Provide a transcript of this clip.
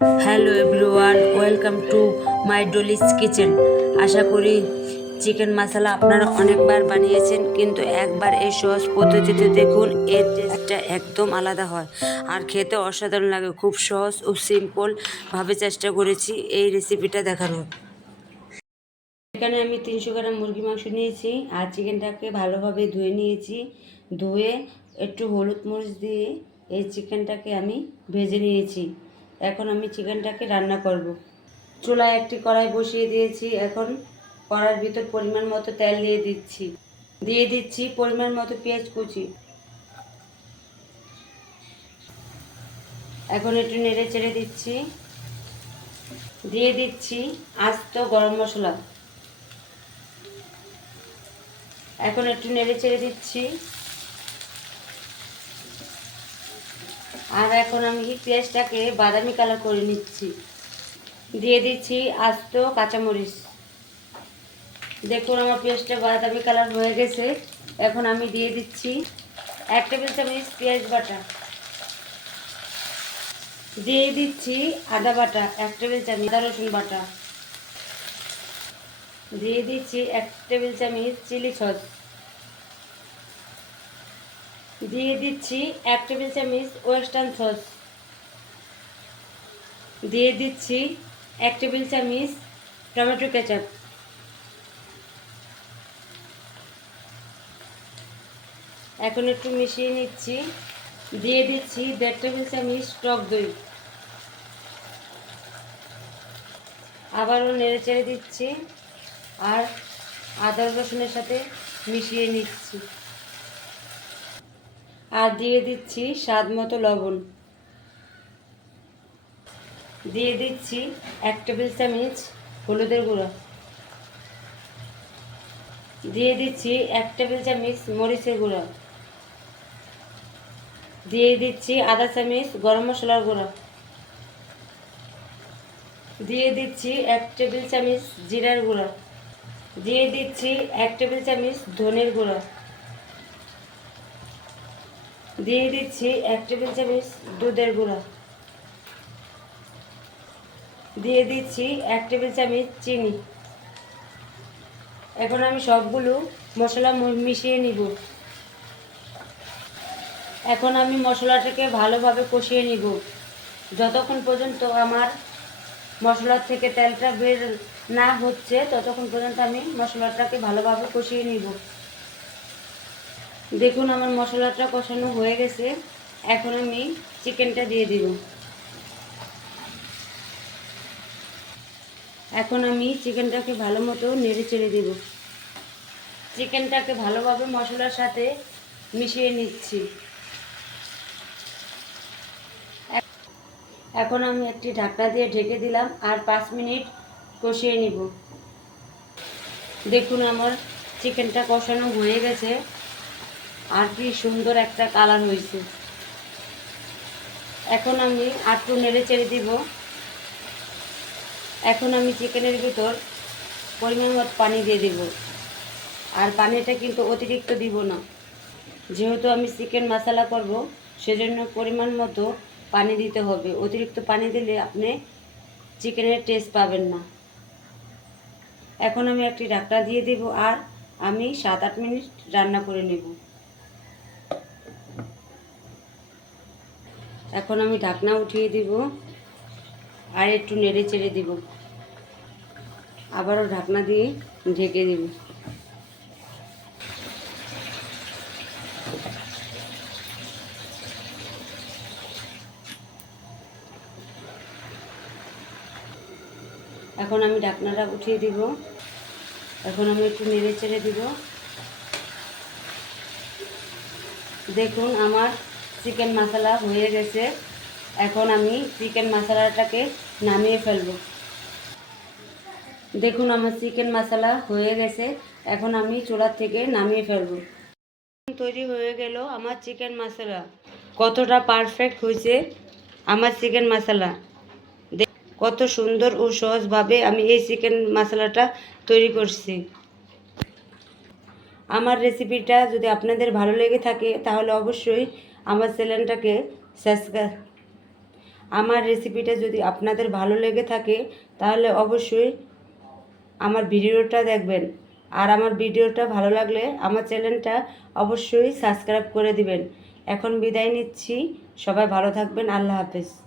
Hello everyone, welcome to my Dolly's kitchen. আশা করি chicken মশলা আপনারা অনেকবার বানিয়েছেন, কিন্তু একবার এই সহজ পদ্ধতিতে দেখুন, এর টেস্টটা একদম আলাদা হয় আর খেতে অসাধারণ লাগে। খুব সহজ ও সিম্পলভাবে চেষ্টা করেছি এই রেসিপিটা দেখানোর। এখানে আমি 300 গ্রাম মুরগি মাংস নিয়েছি আর চিকেনটাকে ভালোভাবে ধুয়ে নিয়েছি। ধুয়ে একটু হলুদ মরিচ দিয়ে এই চিকেনটাকে আমি ভেজে নিয়েছি। এখন আমি চিকেনটাকে রান্না করব। চুলায় একটি কড়াই বসিয়ে দিয়েছি। এখন কড়াইয়ের ভিতর পরিমাণ মতো তেল দিয়ে দিচ্ছি পরিমাণ মতো পেঁয়াজ কুচি। এখন একটু নেড়ে চেড়ে দিচ্ছি। দিয়ে দিচ্ছি আস্ত গরম মশলা। এখন একটু নেড়ে চেড়ে দিচ্ছি। আর এখন আমি পেঁয়াজটাকে বাদামি কালার করে নিচ্ছি। দিয়ে দিচ্ছি আস্ত কাঁচামরিচ। দেখুন আমার পেঁয়াজটা বাদামি কালার হয়ে গেছে। এখন আমি দিয়ে দিচ্ছি 1 টেবিল চামচ পেঁয়াজ বাটা। দিয়ে দিচ্ছি আদা বাটা 1 টেবিল চামচ, আদা রসুন বাটা। দিয়ে দিচ্ছি 1 টেবিল চামচ চিলি সস। দিয়ে দিচ্ছি 1 টেবিল চামচ ওয়েস্টার্ন সস। দিয়ে দিচ্ছি 1 টেবিল চামচ টমেটো কেচাপ। এখন একটু মিশিয়ে নিচ্ছি। দিয়ে দিচ্ছি 1.5 টেবিল চামচ টক দই। আবারও নেড়ে চেড়ে দিচ্ছি আর আদা রসুনের সাথে মিশিয়ে নিচ্ছি। আর দিয়ে দিচ্ছি স্বাদ মতো লবণ। দিয়ে দিচ্ছি 1 টেবিল চামচ হলুদের গুঁড়ো। দিয়ে দিচ্ছি 1 টেবিল চামচ মরিচের গুঁড়ো। দিয়ে দিচ্ছি আধা চামচ গরম মশলার গুঁড়ো। দিয়ে দিচ্ছি 1 টেবিল চামচ জিরার গুঁড়ো। দিয়ে দিচ্ছি 1 টেবিল চামচ ধনের গুঁড়ো। দিয়ে দিচ্ছি 1 টেবিল চামচ দুধের গুঁড়ো। দিয়ে দিচ্ছি 1 টেবিল চামচ চিনি। এখন আমি সবগুলো মশলা মিশিয়ে নিব। এখন আমি মশলাটাকে ভালোভাবে কষিয়ে নিব যতক্ষণ পর্যন্ত আমার মশলার থেকে তেলটা বের না হচ্ছে, ততক্ষণ পর্যন্ত আমি মশলাটাকে ভালোভাবে কষিয়ে নিব। দেখুন আমার মশলাটা কষানো হয়ে গেছে। এখন আমি চিকেনটা দিয়ে দিব। এখন আমি চিকেনটাকে ভালো মতো নেড়ে চেড়ে দেব। চিকেনটাকে ভালোভাবে মশলার সাথে মিশিয়ে নিচ্ছি। এখন আমি একটি ঢাকনা দিয়ে ঢেকে দিলাম আর 5 মিনিট কষিয়ে নিব। দেখুন আমার চিকেনটা কষানো হয়ে গেছে আর কি সুন্দর একটা কালার হয়েছে। এখন আমি আটটু নেড়ে চেড়ে দিব। এখন আমি চিকেনের ভিতর পরিমাণ মতো পানি দিয়ে দেব। আর পানিটা কিন্তু অতিরিক্ত দিব না, যেহেতু আমি চিকেন মশলা করব সেজন্য পরিমাণ মতো পানি দিতে হবে। অতিরিক্ত পানি দিলে আপনি চিকেনের টেস্ট পাবেন না। এখন আমি একটি ঢাকনা দিয়ে দেব আর আমি 7-8 মিনিট রান্না করে নেব। এখন আমি ঢাকনা উঠিয়ে দিব আর একটু নেড়ে চেড়ে দিব। আবারও ঢাকনা দিয়ে ঢেকে দেব। এখন আমি ঢাকনাটা উঠিয়ে দিব। এখন আমি একটু নেড়ে চেড়ে দিব। দেখুন আমার চিকেন মশলা হয়ে গেছে। এখন আমি চিকেন মশলাটাকে নামিয়ে ফেলব। দেখুন আমার চিকেন মশলা হয়ে গেছে। এখন আমি চুলা থেকে নামিয়ে ফেলব। তৈরি হয়ে গেল আমার চিকেন মশলা। কতটা পারফেক্ট হয়েছে আমার চিকেন মশলা। কত সুন্দর ও সহজভাবে আমি এই চিকেন মশলাটা তৈরি করছি। আমার রেসিপিটা যদি আপনাদের ভালো লেগে থাকে তাহলে অবশ্যই আমার চ্যানেলটাকে আমার রেসিপিটা যদি আপনাদের ভালো লেগে থাকে তাহলে অবশ্যই আমার ভিডিওটা দেখবেন। আর আমার ভিডিওটা ভালো লাগলে আমার চ্যানেলটা অবশ্যই সাবস্ক্রাইব করে দিবেন। এখন বিদায় নিচ্ছি, সবাই ভালো থাকবেন, আল্লাহ হাফেজ।